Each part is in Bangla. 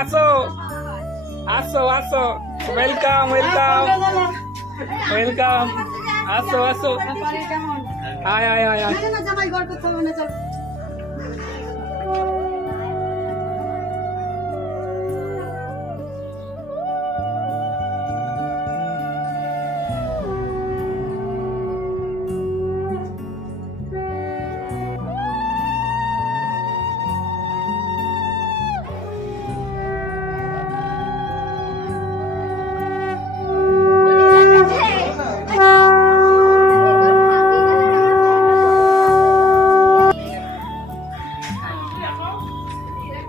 আসো। আসো আসো। ওয়েলকাম ওয়েলকাম ওয়েলকাম আসো আসো। আয় আয় আয় আয়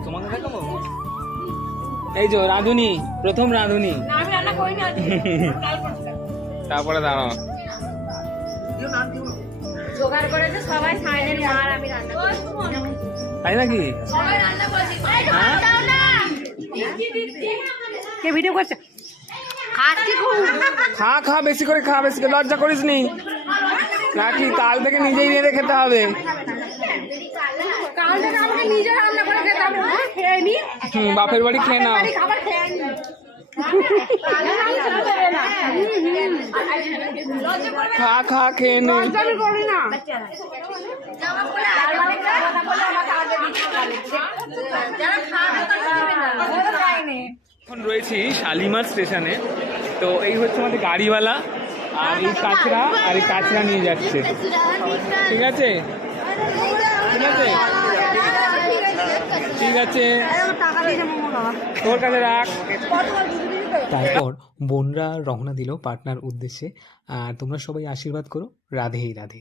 তোমাকে দেখাবো? এই যে রাঁধুনি প্রথম রাঁধুনি। তারপরে দাঁড়াও। তাই নাকি? সবাই রান্না করছি। হ্যাঁ? কে ভিডিও করছে? খা খা বেশি করে খা বেশি করে। লজ্জা করিস নি নাকি কাল থেকে নিজেই বেঁধে খেতে হবে? হ্যাঁ? নি? বাপের বাড়ি খেয়ে খাবার খেয়ে খা খা খেয়ে নে। না। এখন রয়েছি শালিমার স্টেশনে। তো এই হচ্ছে আমাদের গাড়িওয়ালা আর এই কাঁচরা আর এই কাঁচরা নিয়ে যাচ্ছে। ঠিক আছে? ঠিক আছে। তারপর বোনরা রওনা দিল পাটনার উদ্দেশ্যে। আর তোমরা সবাই আশীর্বাদ করো। রাধেই রাধে।